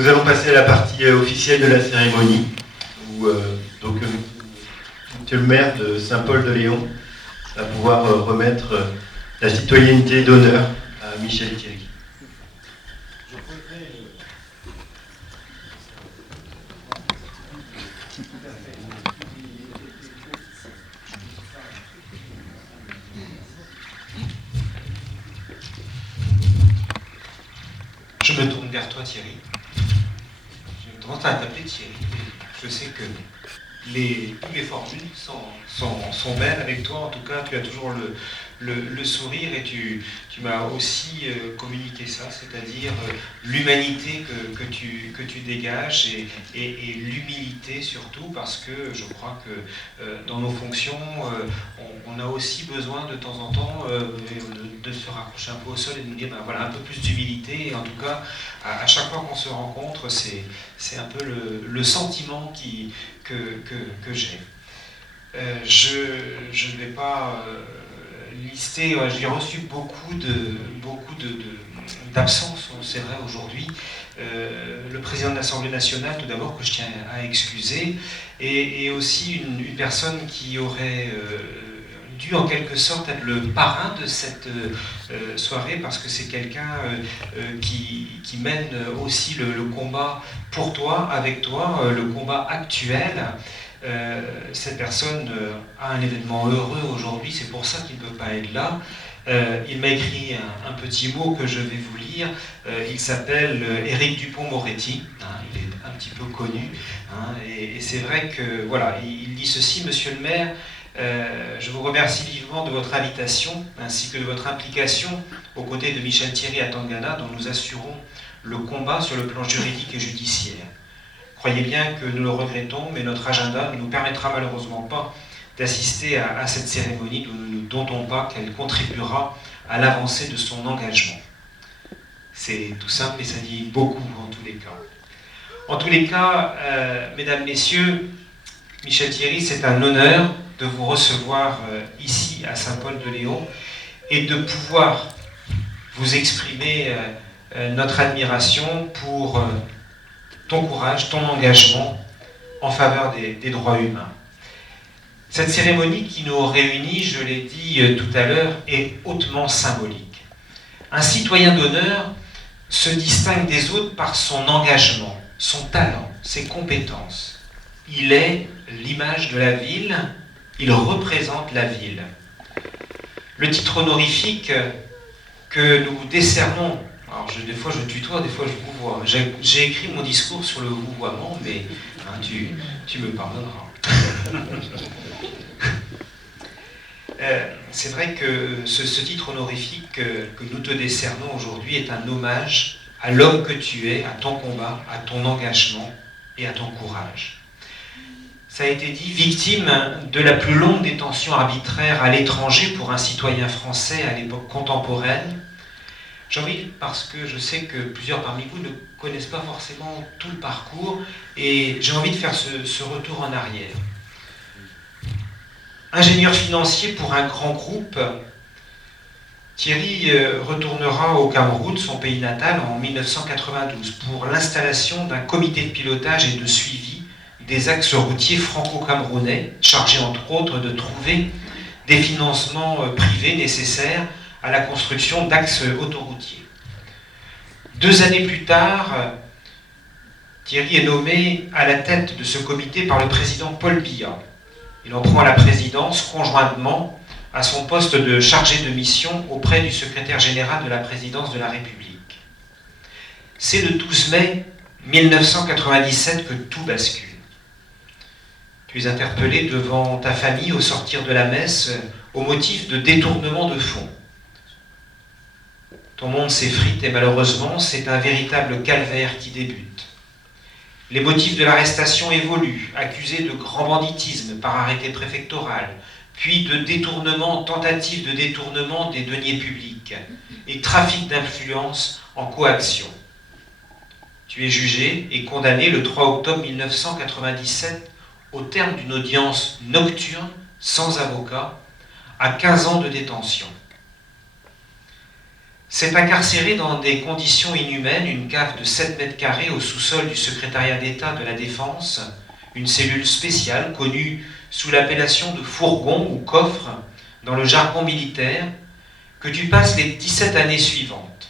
Nous allons passer à la partie officielle de la cérémonie, où Monsieur le maire de Saint-Paul-de-Léon va pouvoir remettre la citoyenneté d'honneur à Michel Thierry. Je me tourne vers toi, Thierry. J'ai tendance à t'appeler Thierry. Je sais que toutes les formules sont belles avec toi. En tout cas, tu as toujours le sourire et tu m'as aussi communiqué ça, c'est-à-dire l'humanité que tu dégages et l'humilité surtout, parce que je crois que dans nos fonctions, on a aussi besoin de temps en temps de se raccrocher un peu au sol et de nous dire voilà, un peu plus d'humilité. Et en tout cas, à chaque fois qu'on se rencontre, c'est un peu le sentiment que j'ai. Je ne vais pas lister, j'ai reçu beaucoup d'absences, c'est vrai, aujourd'hui. Le président de l'Assemblée nationale, tout d'abord, que je tiens à excuser, et aussi une personne qui aurait dû en quelque sorte être le parrain de cette soirée, parce que c'est quelqu'un qui mène aussi le combat pour toi, avec toi, le combat actuel. Cette personne a un événement heureux aujourd'hui, c'est pour ça qu'il ne peut pas être là. Il m'a écrit un petit mot que je vais vous lire. Il s'appelle Éric Dupond-Moretti, il est un petit peu connu, et c'est vrai que voilà, il dit ceci: Monsieur le maire, je vous remercie vivement de votre invitation ainsi que de votre implication aux côtés de Michel Thierry à Tangana, dont nous assurons le combat sur le plan juridique et judiciaire. Croyez bien que nous le regrettons, mais notre agenda ne nous permettra malheureusement pas d'assister à cette cérémonie. Nous ne doutons pas qu'elle contribuera à l'avancée de son engagement. C'est tout simple et ça dit beaucoup en tous les cas. En tous les cas, mesdames, messieurs, Michel Thierry, c'est un honneur de vous recevoir ici à Saint-Paul-de-Léon et de pouvoir vous exprimer notre admiration pour ton courage, ton engagement en faveur des droits humains. Cette cérémonie qui nous réunit, je l'ai dit tout à l'heure, est hautement symbolique. Un citoyen d'honneur se distingue des autres par son engagement, son talent, ses compétences. Il est l'image de la ville, il représente la ville. Le titre honorifique que nous décernons, alors des fois je tutoie, des fois je vous vois. J'ai écrit mon discours sur le vouvoiement, mais tu me pardonneras. C'est vrai que ce titre honorifique que nous te décernons aujourd'hui est un hommage à l'homme que tu es, à ton combat, à ton engagement et à ton courage. Ça a été dit, victime de la plus longue détention arbitraire à l'étranger pour un citoyen français à l'époque contemporaine. J'ai envie, parce que je sais que plusieurs parmi vous ne connaissent pas forcément tout le parcours, et j'ai envie de faire ce retour en arrière. Ingénieur financier pour un grand groupe, Thierry retournera au Cameroun, son pays natal, en 1992 pour l'installation d'un comité de pilotage et de suivi des axes routiers franco-camerounais, chargé entre autres de trouver des financements privés nécessaires à la construction d'axes autoroutiers. 2 années plus tard, Thierry est nommé à la tête de ce comité par le président Paul Biya. Il en prend la présidence conjointement à son poste de chargé de mission auprès du secrétaire général de la présidence de la République. C'est le 12 mai 1997 que tout bascule. Tu es interpellé devant ta famille au sortir de la messe au motif de détournement de fonds. Ton monde s'effrite et malheureusement, c'est un véritable calvaire qui débute. Les motifs de l'arrestation évoluent, accusé de grand banditisme par arrêté préfectoral, puis de détournement, tentative de détournement des deniers publics et trafic d'influence en coaction. Tu es jugé et condamné le 3 octobre 1997 au terme d'une audience nocturne, sans avocat, à 15 ans de détention. s'est incarcéré dans des conditions inhumaines, une cave de 7 mètres carrés au sous-sol du secrétariat d'État de la Défense, une cellule spéciale connue sous l'appellation de fourgon ou coffre dans le jargon militaire, que tu passes les 17 années suivantes,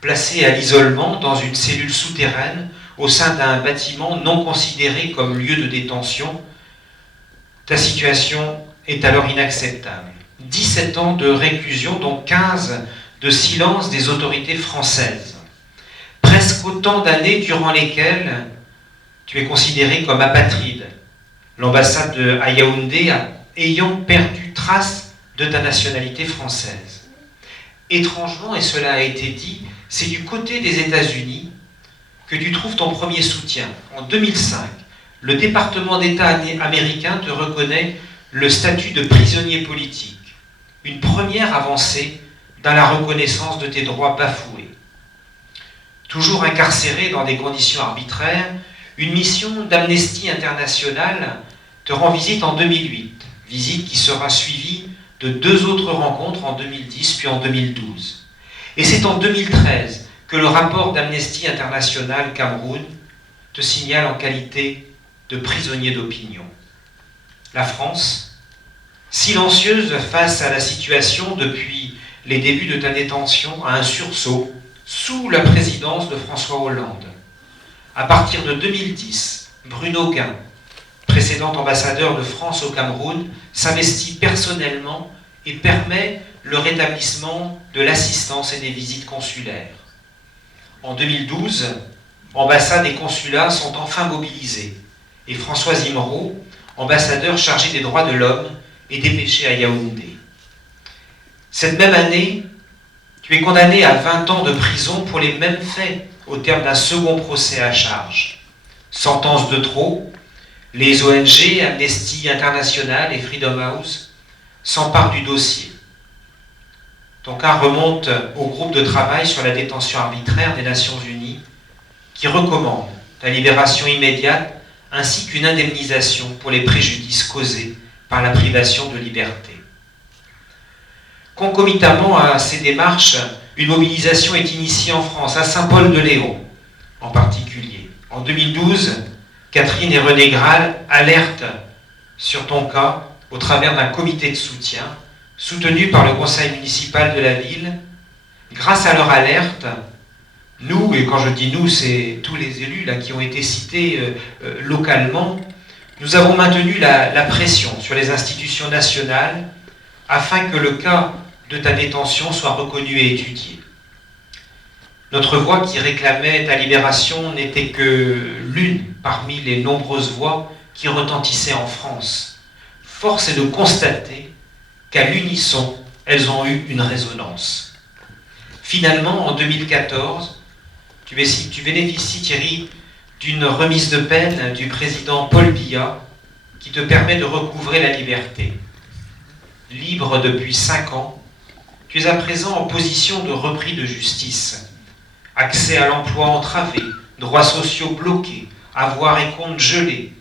placé à l'isolement dans une cellule souterraine au sein d'un bâtiment non considéré comme lieu de détention. Ta situation est alors inacceptable. 17 ans de réclusion, dont 15 de silence des autorités françaises. Presque autant d'années durant lesquelles tu es considéré comme apatride, l'ambassade de Yaoundé ayant perdu trace de ta nationalité française. Étrangement, et cela a été dit, c'est du côté des États-Unis que tu trouves ton premier soutien. En 2005, le département d'État américain te reconnaît le statut de prisonnier politique, une première avancée dans la reconnaissance de tes droits bafoués. Toujours incarcéré dans des conditions arbitraires, une mission d'Amnesty International te rend visite en 2008, visite qui sera suivie de 2 autres rencontres en 2010 puis en 2012. Et c'est en 2013 que le rapport d'Amnesty International Cameroun te signale en qualité de prisonnier d'opinion. La France, silencieuse face à la situation depuis les débuts de ta détention, a un sursaut sous la présidence de François Hollande. À partir de 2010, Bruno Guin, précédent ambassadeur de France au Cameroun, s'investit personnellement et permet le rétablissement de l'assistance et des visites consulaires. En 2012, ambassades et consulats sont enfin mobilisés et François Imreau, ambassadeur chargé des droits de l'homme, est dépêché à Yaoundé. Cette même année, tu es condamné à 20 ans de prison pour les mêmes faits au terme d'un second procès à charge. Sentence de trop, les ONG, Amnesty International et Freedom House s'emparent du dossier. Ton cas remonte au groupe de travail sur la détention arbitraire des Nations Unies qui recommande ta libération immédiate ainsi qu'une indemnisation pour les préjudices causés par la privation de liberté. Concomitamment à ces démarches, une mobilisation est initiée en France, à Saint-Paul-de-Léon en particulier. En 2012, Catherine et René Graal alertent sur ton cas au travers d'un comité de soutien soutenu par le conseil municipal de la ville. Grâce à leur alerte, nous, et quand je dis nous, c'est tous les élus là, qui ont été cités localement, nous avons maintenu la pression sur les institutions nationales afin que le cas de ta détention soit reconnu et étudié. Notre voix qui réclamait ta libération n'était que l'une parmi les nombreuses voix qui retentissaient en France. Force est de constater qu'à l'unisson, elles ont eu une résonance. Finalement, en 2014, tu bénéficies, Thierry, d'une remise de peine du président Paul Biya qui te permet de recouvrer la liberté. Libre depuis 5 ans, tu es à présent en position de repris de justice. Accès à l'emploi entravé, droits sociaux bloqués, avoirs et comptes gelés.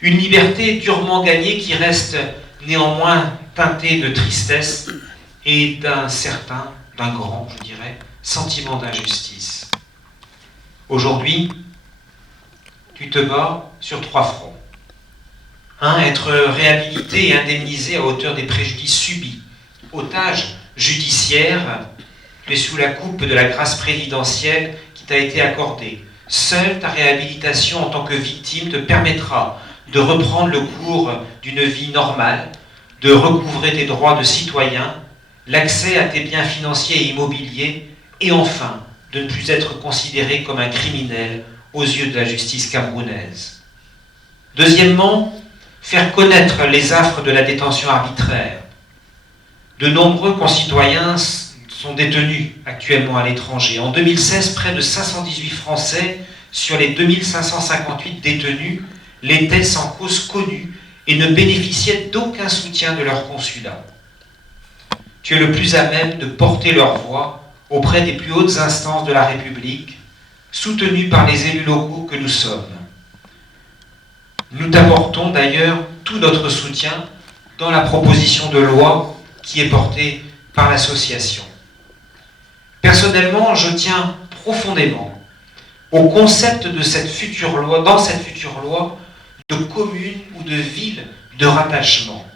Une liberté durement gagnée qui reste néanmoins teintée de tristesse et d'un grand, je dirais, sentiment d'injustice. Aujourd'hui, tu te bats sur 3 fronts. 1. Être réhabilité et indemnisé à hauteur des préjudices subis. Otage judiciaire, tu es sous la coupe de la grâce présidentielle qui t'a été accordée. Seule ta réhabilitation en tant que victime te permettra de reprendre le cours d'une vie normale, de recouvrer tes droits de citoyen, l'accès à tes biens financiers et immobiliers, et enfin, de ne plus être considéré comme un criminel aux yeux de la justice camerounaise. Deuxièmement, faire connaître les affres de la détention arbitraire. De nombreux concitoyens sont détenus actuellement à l'étranger. En 2016, près de 518 Français sur les 2558 détenus l'étaient sans cause connue et ne bénéficiaient d'aucun soutien de leur consulat. Tu es le plus à même de porter leur voix auprès des plus hautes instances de la République, soutenus par les élus locaux que nous sommes. Nous t'apportons d'ailleurs tout notre soutien dans la proposition de loi qui est portée par l'association. Personnellement, je tiens profondément au concept de cette future loi, dans cette future loi, de commune ou de ville de rattachement.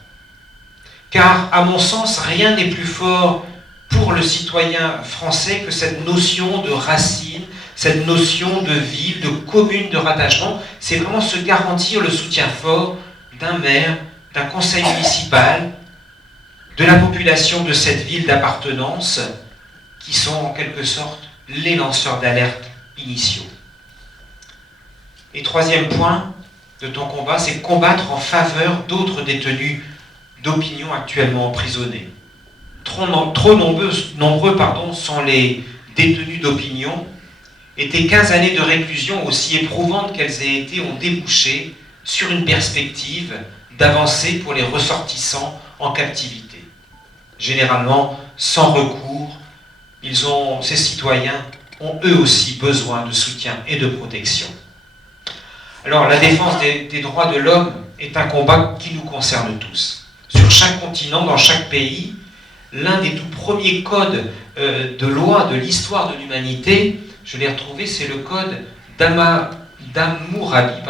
Car, à mon sens, rien n'est plus fort pour le citoyen français que cette notion de racine, cette notion de ville, de commune de rattachement. C'est vraiment se garantir le soutien fort d'un maire, d'un conseil municipal, de la population de cette ville d'appartenance, qui sont en quelque sorte les lanceurs d'alerte initiaux. Et troisième point de ton combat, c'est combattre en faveur d'autres détenus d'opinion actuellement emprisonnés. Trop nombreux sont les détenus d'opinion, et tes 15 années de réclusion, aussi éprouvantes qu'elles aient été, ont débouché sur une perspective d'avancée pour les ressortissants en captivité. Généralement, sans recours, ces citoyens ont eux aussi besoin de soutien et de protection. Alors, la défense des droits de l'homme est un combat qui nous concerne tous. Sur chaque continent, dans chaque pays, l'un des tout premiers codes de loi de l'histoire de l'humanité, je l'ai retrouvé, c'est le code d'Hammurabi,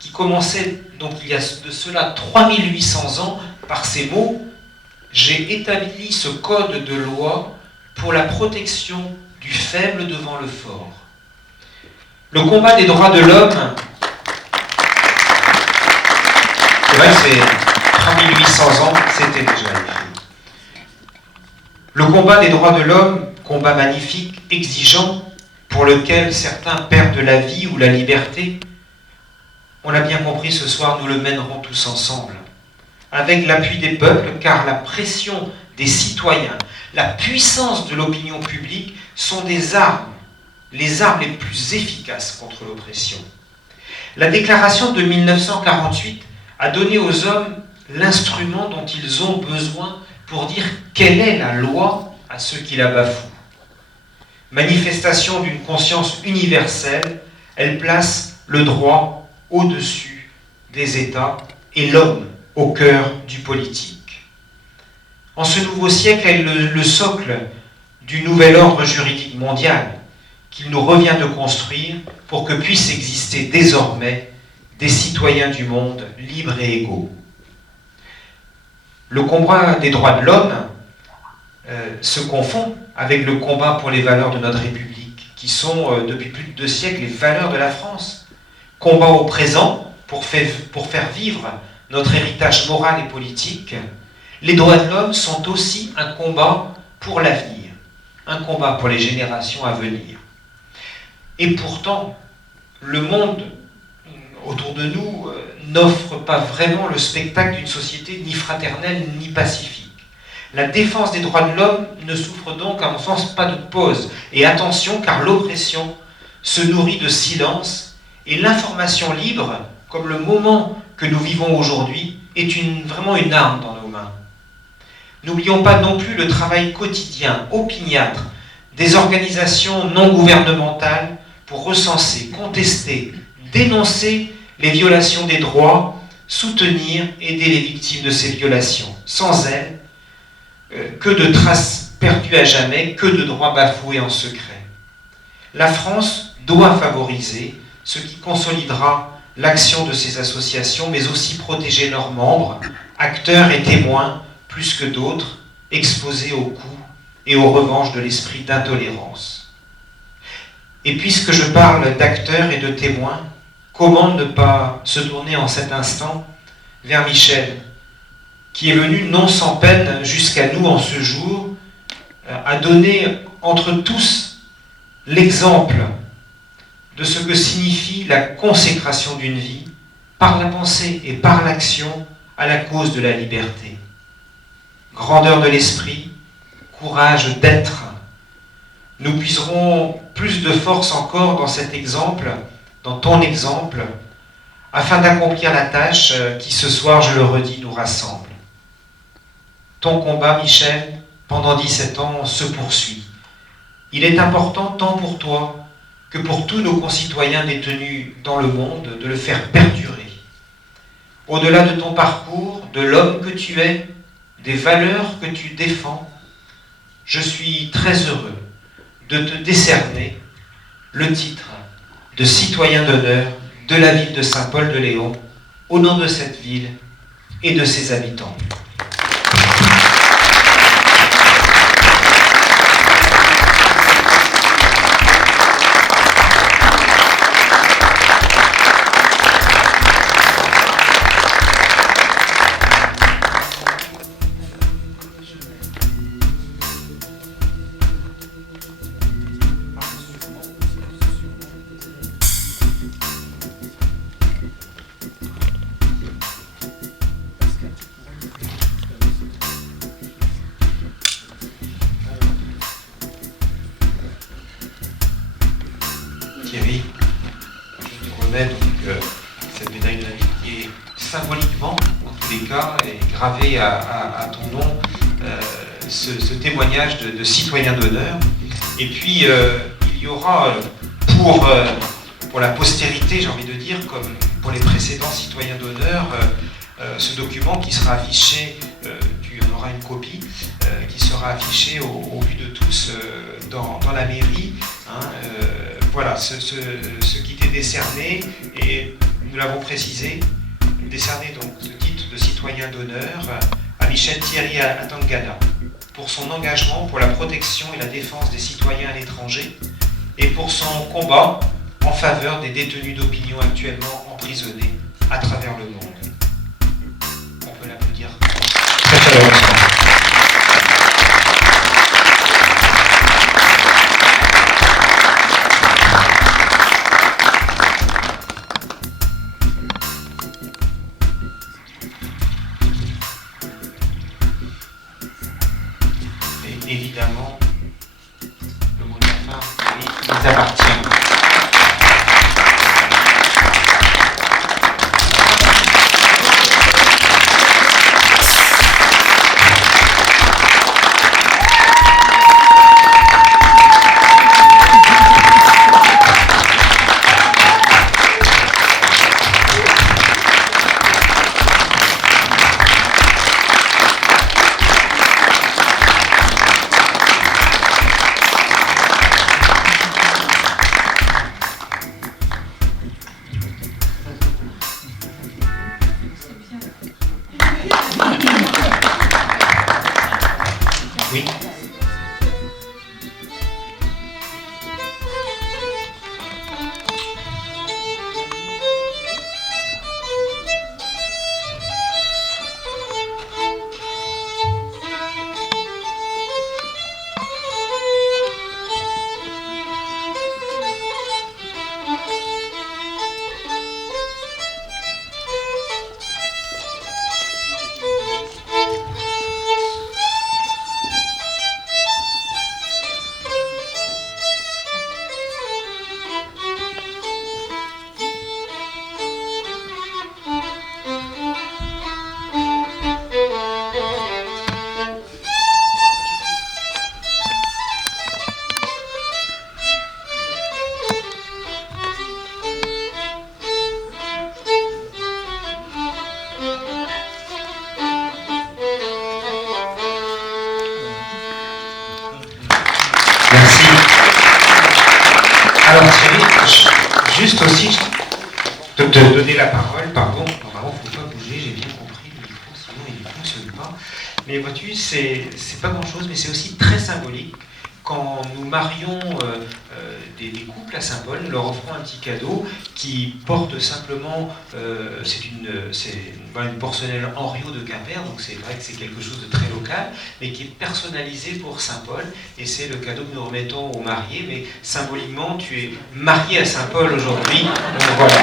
qui commençait, donc il y a de cela 3800 ans, par ces mots: « J'ai établi ce code de loi pour la protection du faible devant le fort. » Le combat des droits de l'homme, c'est vrai que c'est 3800 ans, c'était déjà écrit. Le combat des droits de l'homme, combat magnifique, exigeant, pour lequel certains perdent la vie ou la liberté, on l'a bien compris ce soir, nous le mènerons tous ensemble, avec l'appui des peuples, car la pression des citoyens, la puissance de l'opinion publique sont des armes, les armes les plus efficaces contre l'oppression. La déclaration de 1948 a donné aux hommes l'instrument dont ils ont besoin pour dire quelle est la loi à ceux qui la bafouent. Manifestation d'une conscience universelle, elle place le droit au-dessus des États et l'homme au cœur du politique. En ce nouveau siècle, elle est le socle du nouvel ordre juridique mondial qu'il nous revient de construire pour que puissent exister désormais des citoyens du monde libres et égaux. Le combat des droits de l'homme se confond avec le combat pour les valeurs de notre République, qui sont depuis plus de 2 siècles les valeurs de la France. Combat au présent pour faire vivre notre héritage moral et politique. Les droits de l'homme sont aussi un combat pour l'avenir, un combat pour les générations à venir. Et pourtant, le monde autour de nous n'offre pas vraiment le spectacle d'une société ni fraternelle ni pacifique. La défense des droits de l'homme ne souffre donc, à mon sens, pas de pause. Et attention, car l'oppression se nourrit de silence et l'information libre, comme le moment que nous vivons aujourd'hui, est vraiment une arme dans nos mains. N'oublions pas non plus le travail quotidien, opiniâtre, des organisations non gouvernementales pour recenser, contester, dénoncer les violations des droits, soutenir, aider les victimes de ces violations. Sans elles, que de traces perdues à jamais, que de droits bafoués en secret. La France doit favoriser ce qui consolidera l'action de ces associations, mais aussi protéger leurs membres, acteurs et témoins, plus que d'autres, exposés aux coups et aux revanches de l'esprit d'intolérance. Et puisque je parle d'acteurs et de témoins, comment ne pas se tourner en cet instant vers Michel, qui est venu non sans peine jusqu'à nous en ce jour, à donner entre tous l'exemple de ce que signifie la consécration d'une vie par la pensée et par l'action à la cause de la liberté. Grandeur de l'esprit, courage d'être. Nous puiserons plus de force encore dans cet exemple, dans ton exemple, afin d'accomplir la tâche qui ce soir, je le redis, nous rassemble. Ton combat, Michel, pendant 17 ans, se poursuit. Il est important, tant pour toi que pour tous nos concitoyens détenus dans le monde, de le faire perdurer. Au-delà de ton parcours, de l'homme que tu es, des valeurs que tu défends, je suis très heureux de te décerner le titre de citoyen d'honneur de la ville de Saint-Paul-de-Léon, au nom de cette ville et de ses habitants. Thierry, je te remets donc cette médaille de l'amitié symboliquement, en tous les cas, et gravée à ton nom ce témoignage de citoyen d'honneur. Et puis, il y aura pour la postérité, j'ai envie de dire, comme pour les précédents citoyens d'honneur, ce document qui sera affiché, tu en auras une copie, qui sera affiché au vu de tous dans la mairie. Voilà, ce qui t'est décerné, et nous l'avons précisé, décerné donc ce titre de citoyen d'honneur à Michel Thierry Atangana pour son engagement pour la protection et la défense des citoyens à l'étranger et pour son combat en faveur des détenus d'opinion actuellement emprisonnés à travers le monde. On peut l'applaudir très chaleureusement. Évidemment, le mot de la fin, il nous appartient. Oui. Merci. Alors Thierry, juste aussi de te donner la parole, pardon, normalement il ne faut pas bouger, j'ai bien compris, le micro, sinon il ne fonctionne pas. Mais vois-tu, c'est pas grand-chose, mais c'est aussi très symbolique. Quand nous marions des couples à Saint-Paul, nous leur offrons un petit cadeau qui porte simplement, c'est une porcelaine Henriot de Quimper, donc c'est vrai que c'est quelque chose de très local, mais qui est personnalisé pour Saint-Paul, et c'est le cadeau que nous remettons aux mariés, mais symboliquement, tu es marié à Saint-Paul aujourd'hui, donc voilà.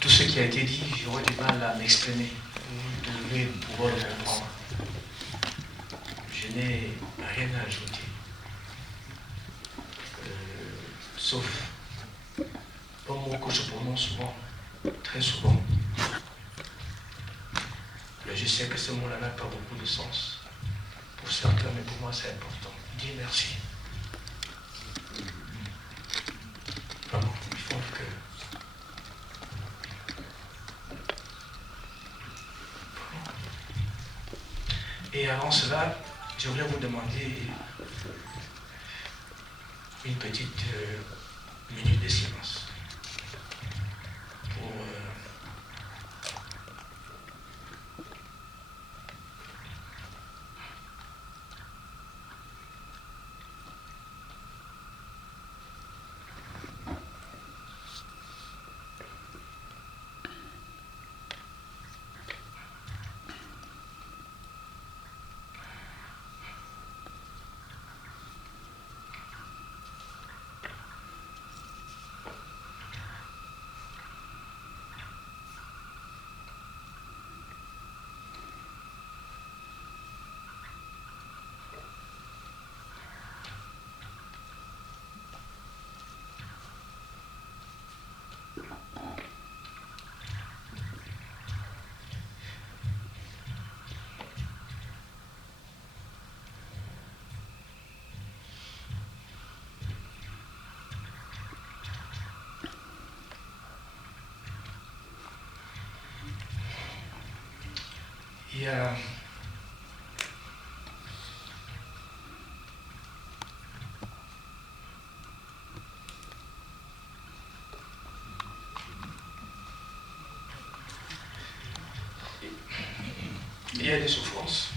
Tout ce qui a été dit, j'aurais du mal à m'exprimer. Vous devez pouvoir le comprendre. Je n'ai rien à ajouter. Sauf pas un mot que je prononce souvent, très souvent. Mais je sais que ce mot-là n'a pas beaucoup de sens. Pour certains, mais pour moi, c'est important. Dis merci. Vraiment, il faut que... Et avant cela, je voulais vous demander une petite minute de silence pour il y a des souffrances.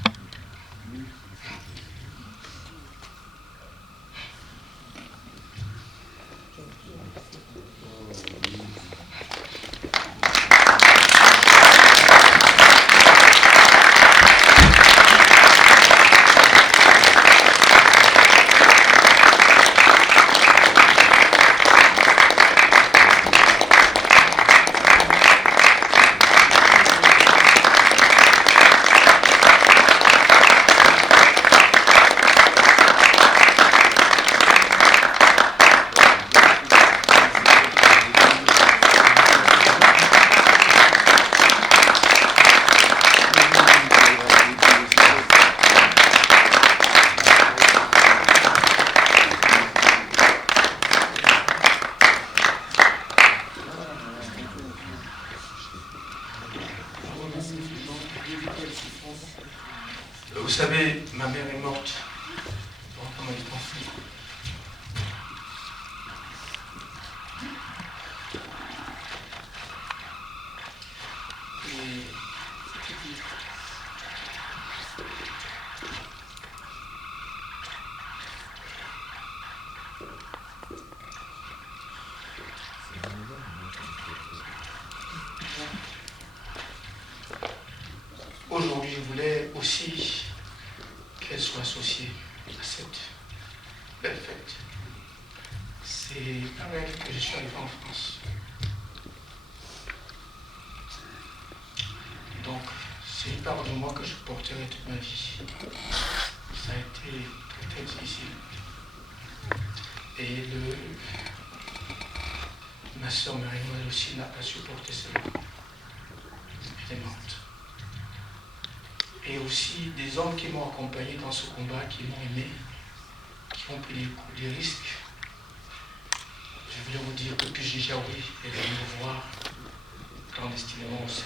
Vous savez, ma mère est morte. Bon, comment il pense. Aujourd'hui, je voulais aussi qu'elle soit associée à cette belle fête. C'est par elle que je suis arrivé en France. Donc, c'est une part de moi que je porterai toute ma vie. Ça a été très très difficile. Et ma soeur Marie-Noël aussi n'a pas supporté cela. Elle est morte. Et aussi des hommes qui m'ont accompagné dans ce combat, qui m'ont aimé, qui ont pris des risques. Je voulais vous dire que Pijijaoui est venu me voir clandestinement au 7.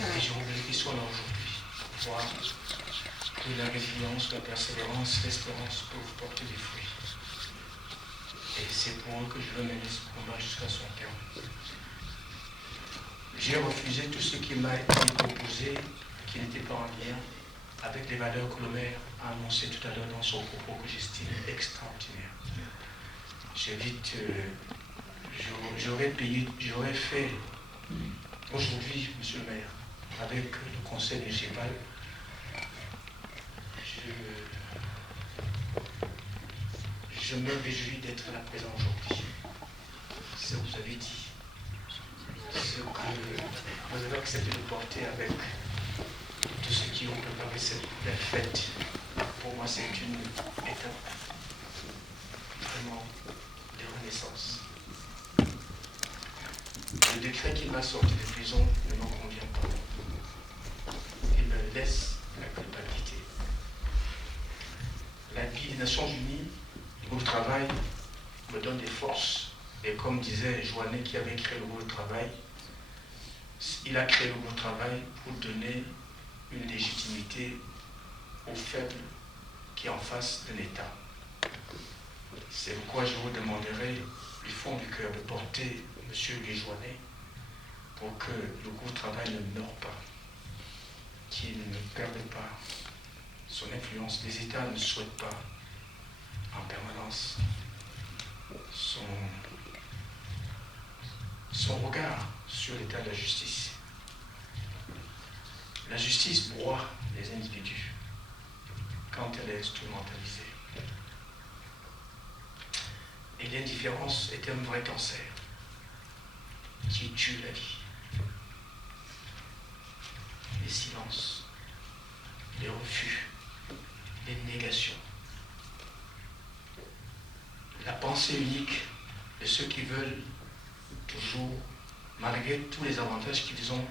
Et je voulais qu'ils soient là aujourd'hui pour voir que la résilience, la persévérance, l'espérance peuvent porter des fruits. Et c'est pour eux que je veux mener ce combat jusqu'à son terme. J'ai refusé tout ce qui m'a été proposé, qui n'était pas en lien avec les valeurs que le maire a annoncées tout à l'heure dans son propos que j'estime extraordinaire. J'aurais fait aujourd'hui, monsieur le maire, avec le conseil municipal, je me réjouis d'être là présent aujourd'hui. Ce que vous avez dit, ce que vous avez accepté de porter avec tous ceux qui ont préparé cette belle fête. Pour moi, c'est une étape vraiment de renaissance. décret qu'il m'a sorti de prison ne me convient pas. Il me laisse la culpabilité. L'appui des Nations Unies, le groupe de travail, me donne des forces. Et comme disait Joannet qui avait créé le groupe de travail, il a créé le groupe de travail pour donner une légitimité aux faibles qui est en face de l'État. C'est pourquoi je vous demanderai du fond du cœur de porter M. Guy Joannet pour que le groupe de travail ne meure pas, qu'il ne perde pas son influence. Les États ne souhaitent pas en permanence son regard sur l'état de la justice. La justice broie les individus quand elle est instrumentalisée. Et l'indifférence est un vrai cancer qui tue la vie. Les silences, les refus, les négations. La pensée unique de ceux qui veulent toujours, malgré tous les avantages qu'ils ont,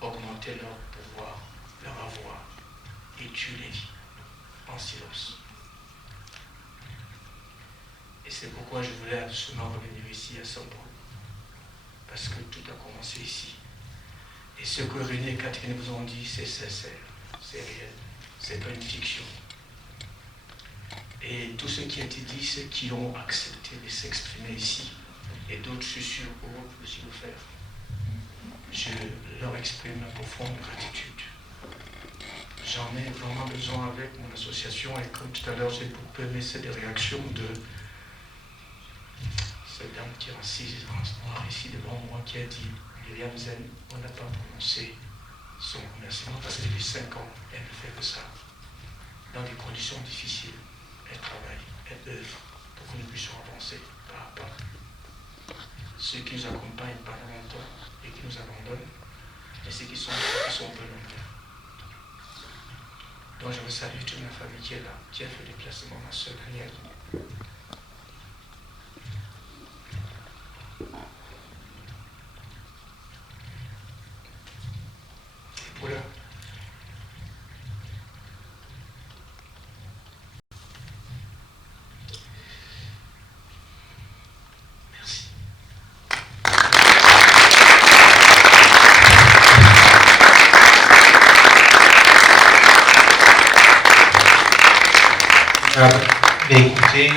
augmenter leur pouvoir, leur avoir, et tuer les vies en silence. Et c'est pourquoi je voulais absolument revenir ici à São Paulo, parce que tout a commencé ici. Et ce que René et Catherine vous ont dit, c'est sincère, c'est réel, c'est pas une fiction. Et tout ce qui a été dit, ceux qui ont accepté de s'exprimer ici, et d'autres, je suis sûr, pourront aussi le faire. Je leur exprime ma profonde gratitude. J'en ai vraiment besoin avec mon association, et comme tout à l'heure, j'ai beaucoup aimé ces réactions de cette dame qui est assise ici devant moi, qui a dit Myriam Zen, on n'a pas prononcé son remerciement parce que depuis 5 ans, elle ne fait que ça. Dans des conditions difficiles, elle travaille, elle œuvre pour que nous puissions avancer pas à pas. Ceux qui nous accompagnent pendant longtemps et qui nous abandonnent, et ceux qui sont peu nombreux. Donc je veux saluer toute ma famille qui est là, qui a fait le déplacement, ma soeur Danielle. Et pour là. Merci. Mais écoutez,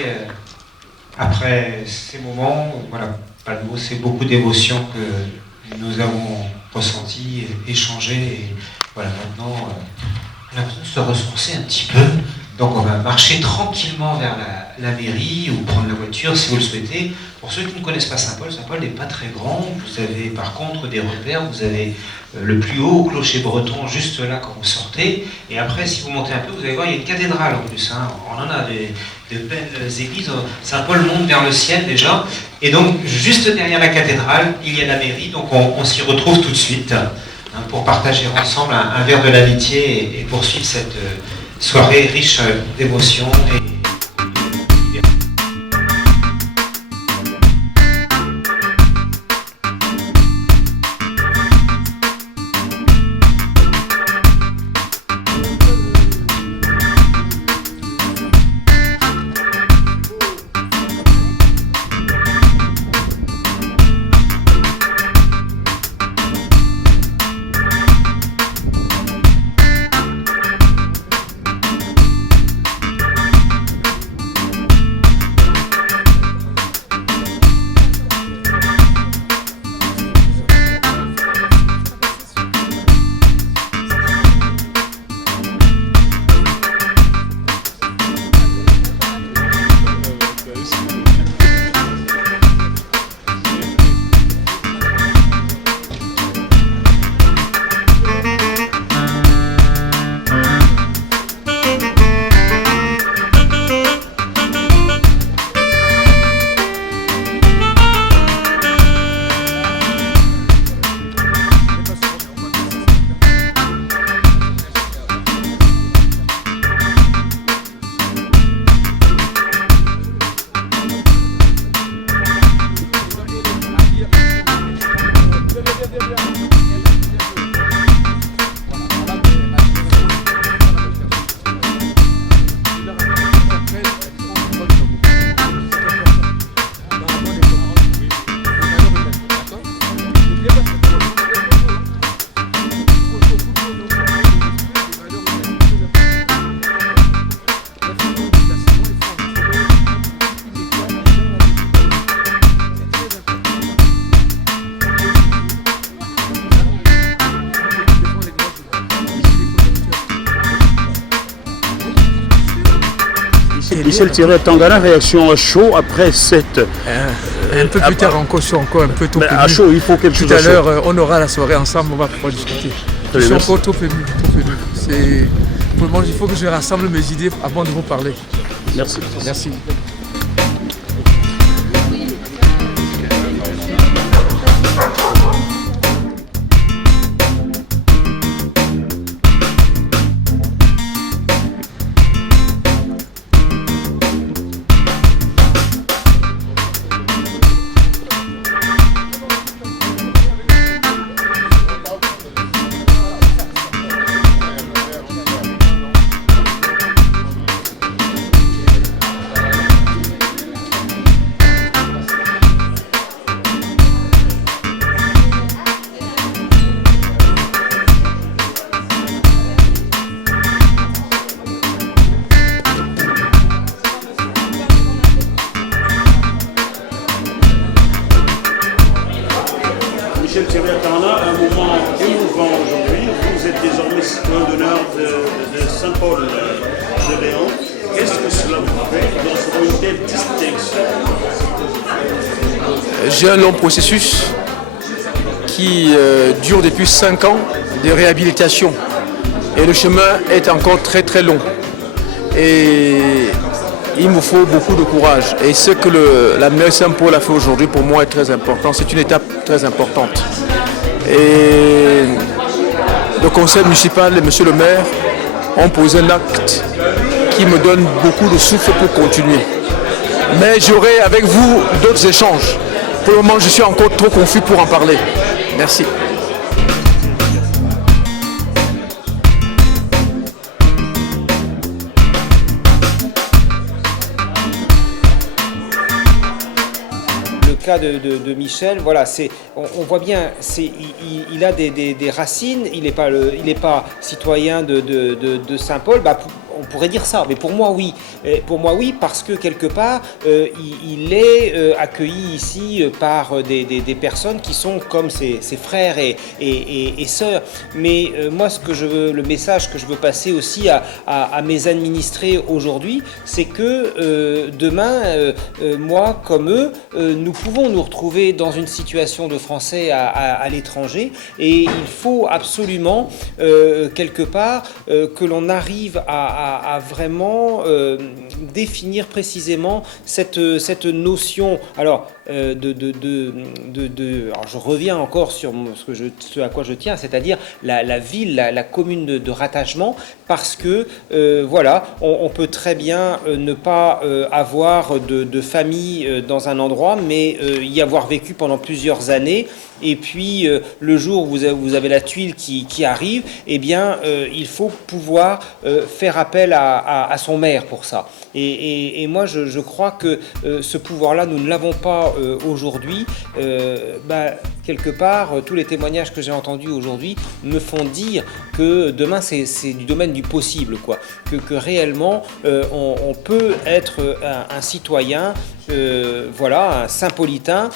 après ces moments, voilà, pas de mots, c'est beaucoup d'émotions que nous avons ressenties, échangées, et voilà, maintenant, on a besoin de se ressourcer un petit peu. Donc on va marcher tranquillement vers la mairie ou prendre la voiture si vous le souhaitez. Pour ceux qui ne connaissent pas Saint-Paul, Saint-Paul n'est pas très grand. Vous avez par contre des repères. Vous avez le plus haut clocher breton juste là quand vous sortez. Et après, si vous montez un peu, vous allez voir, il y a une cathédrale en plus. Hein. On en a de belles églises. Saint-Paul monte vers le ciel déjà. Et donc, juste derrière la cathédrale, il y a la mairie. Donc on s'y retrouve tout de suite pour partager ensemble un verre de l'amitié et poursuivre cette soirée riche d'émotions. Michel Thierry Tangana, réaction à chaud après cette... Un peu plus tard encore, je suis encore un peu trop ému. À chaud, il faut quelque chose. Tout à l'heure, on aura la soirée ensemble, on va pouvoir discuter. Je suis encore trop ému, trop ému. Pour le moment, il faut que je rassemble mes idées avant de vous parler. Merci. Merci. Michel Thierry Tangana, un moment émouvant aujourd'hui. Vous êtes désormais citoyen d'honneur de Saint-Paul de Léon. Qu'est-ce que cela vous fait dans une telle distinction? J'ai un long processus qui dure depuis 5 ans de réhabilitation. Et le chemin est encore très très long. Et il me faut beaucoup de courage. Et ce que la mairie Saint-Paul a fait aujourd'hui pour moi est très important. C'est une étape très importante. Et le conseil municipal et monsieur le maire ont posé un acte qui me donne beaucoup de souffle pour continuer. Mais j'aurai avec vous d'autres échanges. Pour le moment, je suis encore trop confus pour en parler. Merci. Cas de Michel, voilà, on voit bien, il a des racines, il n'est pas citoyen de Saint-Paul, on pourrait dire ça, mais pour moi oui. Pour moi oui, parce que quelque part, il est accueilli ici par des personnes qui sont comme ses frères et sœurs. Mais moi, le message que je veux passer aussi à mes administrés aujourd'hui, c'est que demain, moi comme eux, nous pouvons nous retrouver dans une situation de Français à l'étranger, et il faut absolument quelque part que l'on arrive à vraiment définir précisément cette notion. Alors, alors je reviens encore sur ce à quoi je tiens, c'est-à-dire la ville, la commune de rattachement, parce que voilà, on peut très bien ne pas avoir de famille dans un endroit, mais y avoir vécu pendant plusieurs années, et puis le jour où vous avez la tuile qui arrive, eh bien il faut pouvoir faire appel à son maire pour ça. Et moi je crois que ce pouvoir-là, nous ne l'avons pas aujourd'hui. Quelque part, tous les témoignages que j'ai entendus aujourd'hui me font dire que demain c'est du domaine du possible, quoi. Que réellement on peut être un citoyen, voilà, un Saint-Politain,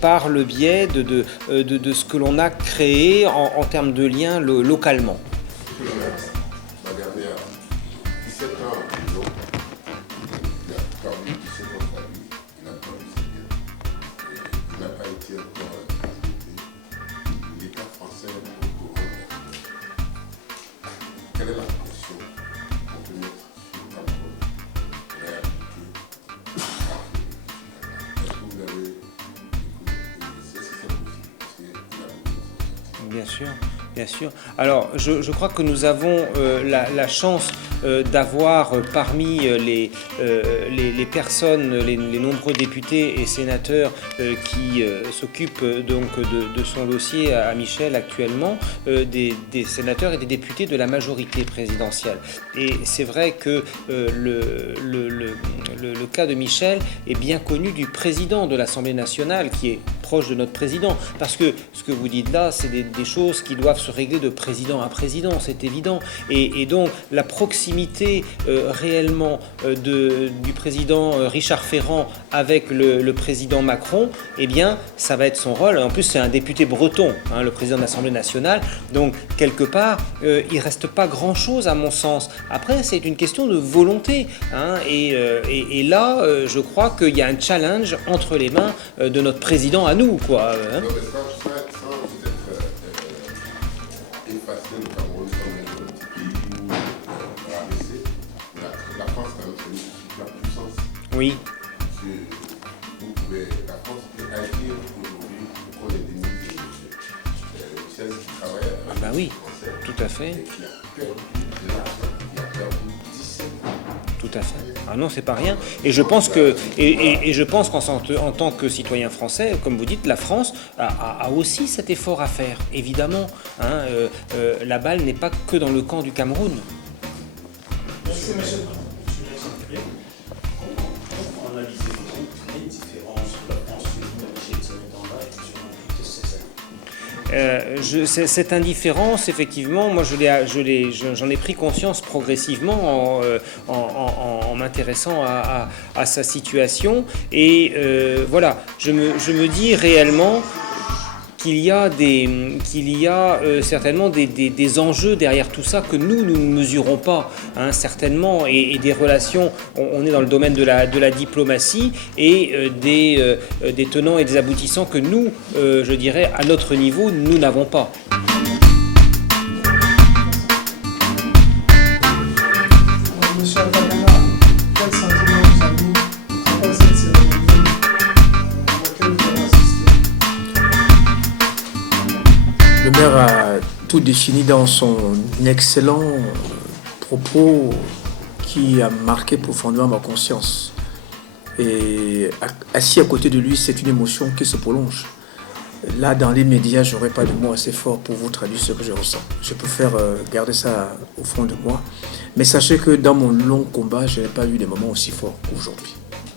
par le biais de ce que l'on a créé en termes de liens localement. Ma dernière, 17 ans en prison, il a perdu 17 ans de sa vie, il n'a pas eu ses biens. Il n'a pas été encore activité. L'État français est au courant. Quelle est la pression qu'on peut mettre sur la réhabilité? Est-ce que vous avez est-ce que c'est possible? Bien sûr. Bien sûr. Alors, je crois que nous avons la chance d'avoir parmi les personnes, les nombreux députés et sénateurs qui s'occupent donc de son dossier à Michel actuellement, des sénateurs et des députés de la majorité présidentielle. Et c'est vrai que le cas de Michel est bien connu du président de l'Assemblée nationale, qui est proche de notre président. Parce que ce que vous dites là, c'est des choses qui doivent se régler de président à président, c'est évident. Et donc la proximité réellement du président Richard Ferrand avec le président Macron, eh bien, ça va être son rôle. En plus, c'est un député breton, hein, le président de l'Assemblée nationale. Donc, quelque part, il ne reste pas grand-chose à mon sens. Après, c'est une question de volonté. Hein, et là, je crois qu'il y a un challenge entre les mains de notre président à nous, quoi. Hein. Non, mais sans peut-être effacer le Cameroun comme un petit pays où rabaisser, la France, quand même, c'est une super puissance. Oui. Vous pouvez, la France peut agir aujourd'hui pour les démis de celles qui travaillent Ah bah oui, français, tout à fait. et qui a perdu de l'argent, qui a perdu 17 ans. Tout à fait. Ah non, c'est pas rien. Et je pense que, et je pense qu'en tant que citoyen français, comme vous dites, la France a aussi cet effort à faire, évidemment. Hein, la balle n'est pas que dans le camp du Cameroun. Merci, monsieur. Comment analyser les différences de la France de ces temps-là et sur ces années? Cette indifférence, effectivement, moi j'en ai pris conscience progressivement en m'intéressant à sa situation. Et voilà, je me dis réellement qu'il y a certainement des enjeux derrière tout ça que nous ne mesurons pas, hein, certainement, et des relations. On est dans le domaine de la diplomatie et des tenants et des aboutissants que nous, je dirais, à notre niveau, nous n'avons pas. Monsieur Atabana, quel sentiment vous avez après cette cérémonie à laquelle vous avez assisté? Le maire a tout défini dans son excellent propos qui a marqué profondément ma conscience. Et assis à côté de lui, c'est une émotion qui se prolonge. Là, dans les médias, je n'aurai pas de mots assez forts pour vous traduire ce que je ressens. Je préfère garder ça au fond de moi. Mais sachez que dans mon long combat, je n'ai pas eu des moments aussi forts qu'aujourd'hui.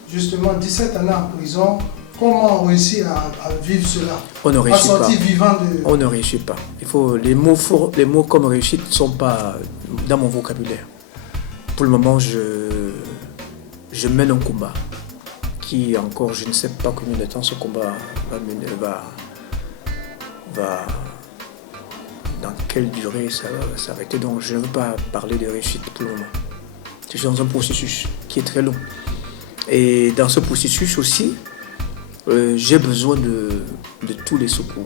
Justement, 17 années en prison, comment on réussit à vivre cela? On ne réussit pas. Vivant de... On ne réussit pas. Les mots forts, les mots comme réussite ne sont pas dans mon vocabulaire. Pour le moment, je mène un combat qui encore, je ne sais pas combien de temps ce combat va dans quelle durée ça va s'arrêter. Donc je ne veux pas parler de réussite pour le moment. Je suis dans un processus qui est très long. Et dans ce processus aussi, j'ai besoin de tous les secours.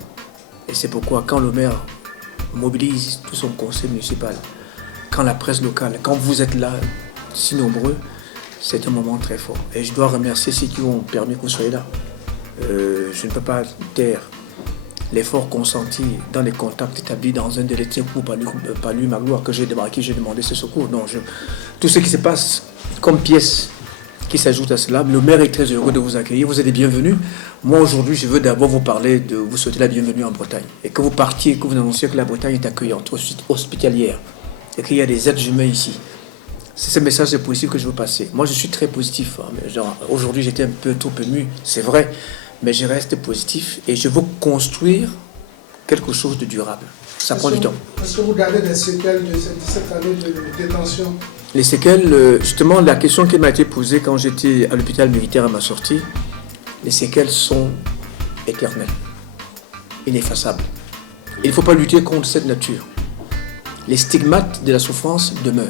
Et c'est pourquoi quand le maire mobilise tout son conseil municipal, quand la presse locale, quand vous êtes là, si nombreux, c'est un moment très fort. Et je dois remercier ceux qui ont permis que vous soyez là. Je ne peux pas taire l'effort consenti dans les contacts établis dans un délai de secours par lui, ma gloire, que j'ai débarqué, j'ai demandé ce secours. Donc, tout ce qui se passe comme pièce qui s'ajoute à cela, le maire est très heureux de vous accueillir, vous êtes les bienvenus. Moi, aujourd'hui, je veux d'abord vous parler de vous souhaiter la bienvenue en Bretagne. Et que vous partiez, que vous annonciez que la Bretagne est accueillante, hospitalière, et qu'il y a des êtres humains ici. C'est ce message positif que je veux passer. Moi, je suis très positif. Hein. Aujourd'hui, j'étais un peu trop ému, c'est vrai. Mais je reste positif et je veux construire quelque chose de durable. Ça prend du temps. Est-ce que vous gardez des séquelles de cette année de détention? Les séquelles, justement, la question qui m'a été posée quand j'étais à l'hôpital militaire à ma sortie, les séquelles sont éternelles, ineffaçables. Il ne faut pas lutter contre cette nature. Les stigmates de la souffrance demeurent.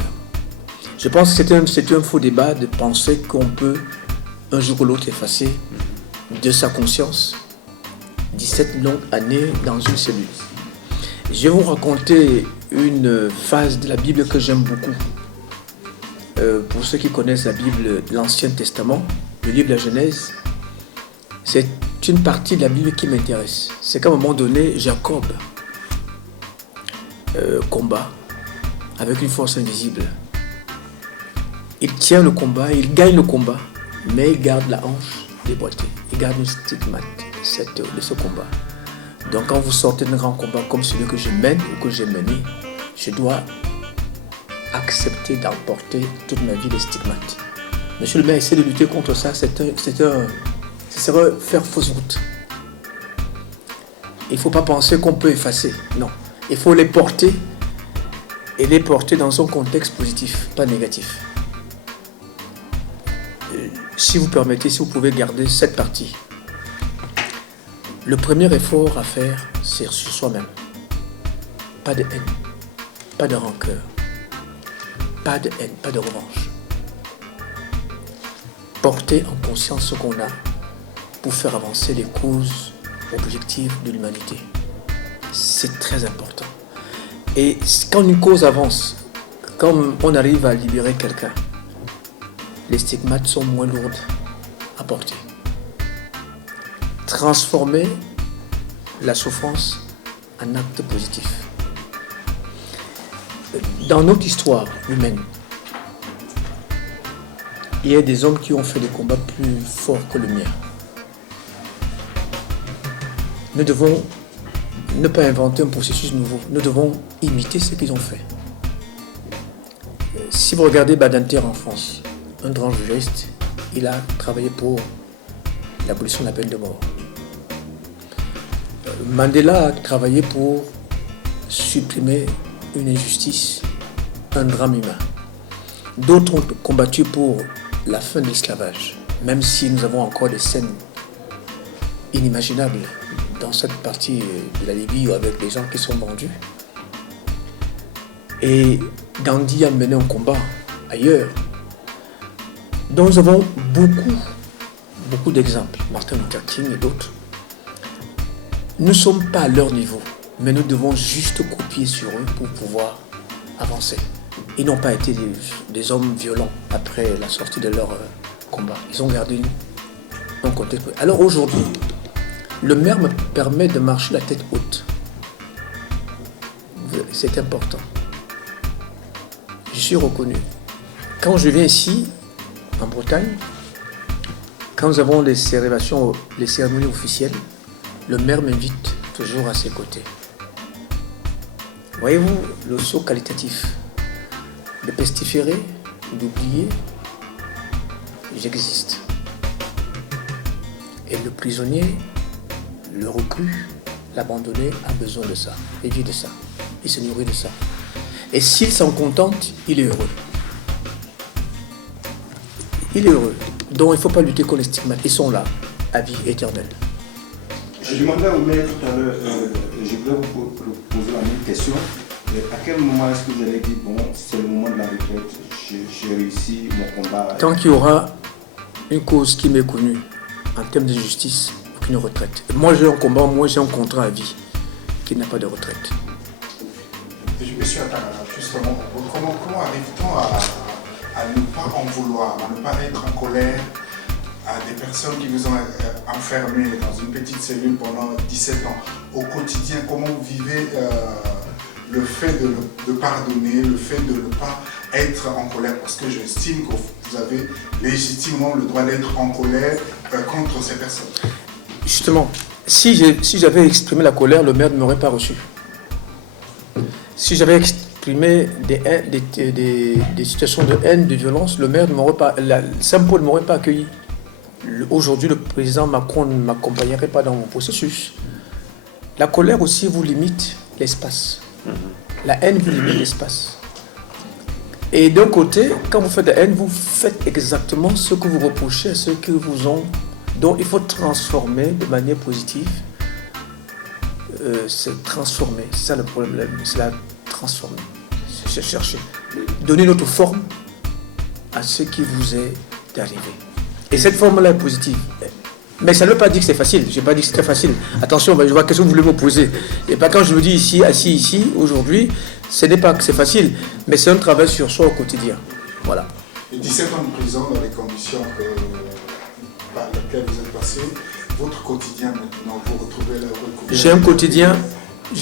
Je pense que c'est un faux débat de penser qu'on peut un jour ou l'autre effacer de sa conscience 17 longues années dans une cellule. Je vais vous raconter une phase de la Bible que j'aime beaucoup. Pour ceux qui connaissent la Bible de l'Ancien Testament, le livre de la Genèse, c'est une partie de la Bible qui m'intéresse. C'est qu'à un moment donné, Jacob combat avec une force invisible. Il tient le combat, il gagne le combat, mais il garde la hanche déboîtée. Il garde une stigmate de ce combat. Donc quand vous sortez d'un grand combat comme celui que je mène ou que j'ai mené, je dois accepter d'emporter toute ma vie les stigmates. Monsieur le maire essaie de lutter contre ça, ce serait faire fausse route. il ne faut pas penser qu'on peut effacer. Non. Il faut les porter et les porter dans un contexte positif, pas négatif. Si vous permettez, si vous pouvez garder cette partie. Le premier effort à faire, c'est sur soi-même. Pas de haine, pas de rancœur, pas de haine, pas de revanche. Porter en conscience ce qu'on a pour faire avancer les causes objectives de l'humanité. C'est très important. Et quand une cause avance, quand on arrive à libérer quelqu'un, les stigmates sont moins lourdes à porter. Transformer la souffrance en acte positif. Dans notre histoire humaine, il y a des hommes qui ont fait des combats plus forts que le mien. Nous devons ne pas inventer un processus nouveau. Nous devons imiter ce qu'ils ont fait. Si vous regardez Badinter en France, un grand juriste, il a travaillé pour l'abolition de la peine de mort. Mandela a travaillé pour supprimer une injustice, un drame humain. D'autres ont combattu pour la fin de l'esclavage, même si nous avons encore des scènes inimaginables dans cette partie de la Libye avec les gens qui sont vendus. Et Gandhi a mené un combat ailleurs. Donc nous avons beaucoup d'exemples, Martin Luther King et d'autres. Nous ne sommes pas à leur niveau, mais nous devons juste copier sur eux pour pouvoir avancer. Ils n'ont pas été des hommes violents après la sortie de leur combat. Ils ont gardé un contexte. Alors aujourd'hui, le maire me permet de marcher la tête haute. C'est important. Je suis reconnu. Quand je viens ici, en Bretagne, quand nous avons les cérémonies officielles, le maire m'invite toujours à ses côtés. Voyez-vous le saut qualitatif de pestiférer, d'oublier, j'existe. Et le prisonnier, le reclus, l'abandonné a besoin de ça, il vit de ça, il se nourrit de ça. Et s'il s'en contente, il est heureux. Il est heureux. Donc il ne faut pas lutter contre les stigmates. Ils sont là, à vie éternelle. Je demandais au maire tout à l'heure, je voulais vous poser la même question. À quel moment est-ce que vous allez dire, bon, c'est le moment de la retraite, j'ai réussi mon combat? Tant qu'il y aura une cause qui m'est connue en termes de justice, aucune retraite. Moi j'ai un combat, moi j'ai un contrat à vie qui n'a pas de retraite. Monsieur Atala, justement, comment arrive-t-on à ne pas en vouloir, à ne pas être en colère à des personnes qui vous ont enfermé dans une petite cellule pendant 17 ans? Au quotidien, comment vous vivez le fait de pardonner, le fait de ne pas être en colère? Parce que j'estime que vous avez légitimement le droit d'être en colère contre ces personnes. Justement, si j'avais exprimé la colère, le maire ne m'aurait pas reçu. Si j'avais exprimé des situations de haine, de violence, le maire ne m'aurait pas, Saint-Paul ne m'aurait pas accueilli. Aujourd'hui, le président Macron ne m'accompagnerait pas dans mon processus. La colère aussi vous limite l'espace. La haine vous limite l'espace. Et d'un côté, quand vous faites de la haine, vous faites exactement ce que vous reprochez à ceux qui vous ont. Donc il faut transformer de manière positive. C'est transformer. C'est ça le problème. C'est la transformer. C'est chercher. Donner notre forme à ce qui vous est arrivé. Et cette forme-là est positive. Mais ça ne veut pas dire que c'est facile. Je n'ai pas dit que c'est très facile. Attention, je vois qu'est-ce que vous voulez me poser. Et pas quand je vous dis ici, assis ici, aujourd'hui, ce n'est pas que c'est facile, mais c'est un travail sur soi au quotidien. Voilà. Et 17 ans de prison dans les conditions par lesquelles vous êtes passé, votre quotidien maintenant, vous retrouvez la recouverte. J'ai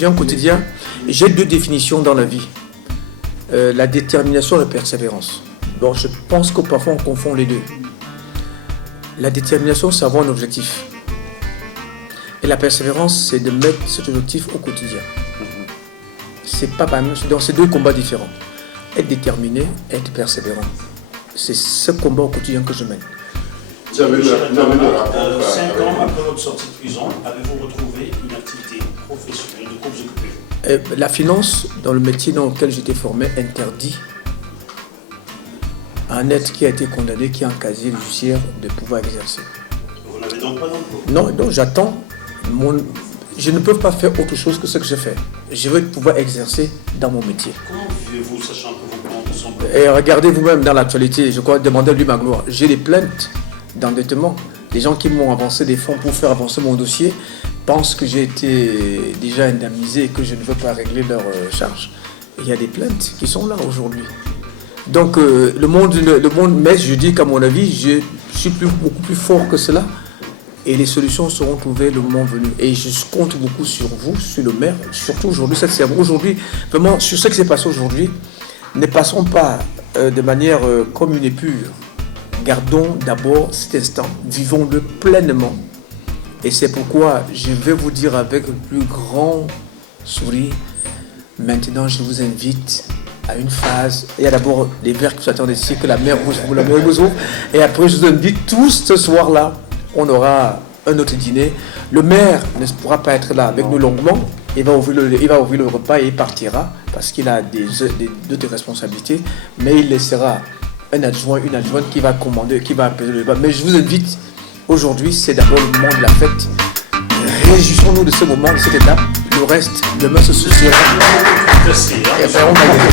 un quotidien. J'ai deux définitions dans la vie. La détermination et la persévérance. Bon, je pense que parfois on confond les deux. La détermination, c'est avoir un objectif. Et la persévérance, c'est de mettre cet objectif au quotidien. C'est pas pareil. Donc, c'est deux combats différents. Être déterminé, être persévérant. C'est ce combat au quotidien que je mène. Vous avez le rapport. 5 ans après votre sortie de prison, avez-vous retrouvé une activité professionnelle? De quoi vous occupez-vous? La finance, dans le métier dans lequel j'étais formé, interdit à un être qui a été condamné, qui a un casier judiciaire, de pouvoir exercer. Vous n'avez donc pas d'emploi? Non, j'attends. Je ne peux pas faire autre chose que ce que je fais. Je veux pouvoir exercer dans mon métier. Comment vivez-vous, sachant que vos comptes sont bloqués? Et regardez vous-même dans l'actualité, je crois, demandez-lui ma gloire. J'ai des plaintes d'endettement. Les gens qui m'ont avancé des fonds pour faire avancer mon dossier pensent que j'ai été déjà indemnisé et que je ne veux pas régler leurs charges. Et il y a des plaintes qui sont là aujourd'hui. Donc le monde, mais je dis qu'à mon avis, je suis beaucoup plus fort que cela. Et les solutions seront trouvées le moment venu. Et je compte beaucoup sur vous, sur le maire, surtout aujourd'hui, cette semaine. Aujourd'hui, vraiment, sur ce qui s'est passé aujourd'hui, ne passons pas de manière commune et pure. Gardons d'abord cet instant, vivons-le pleinement. Et c'est pourquoi je vais vous dire avec le plus grand sourire, maintenant je vous invite à une phase. Il y a d'abord les verres qui vous attendent ici, que la mer vous ouvre. Et après, je vous invite tous ce soir-là. On aura un autre dîner. Le maire ne pourra pas être là avec nous longuement. Il va ouvrir le repas et il partira parce qu'il a d'autres responsabilités. Mais il laissera un adjoint, une adjointe qui va commander, qui va appeler le débat. Mais je vous invite, aujourd'hui, c'est d'abord le moment de la fête. Réjouissons-nous de ce moment, de cette étape. Le reste, demain se souciera. Merci. Et ben, on va y aller.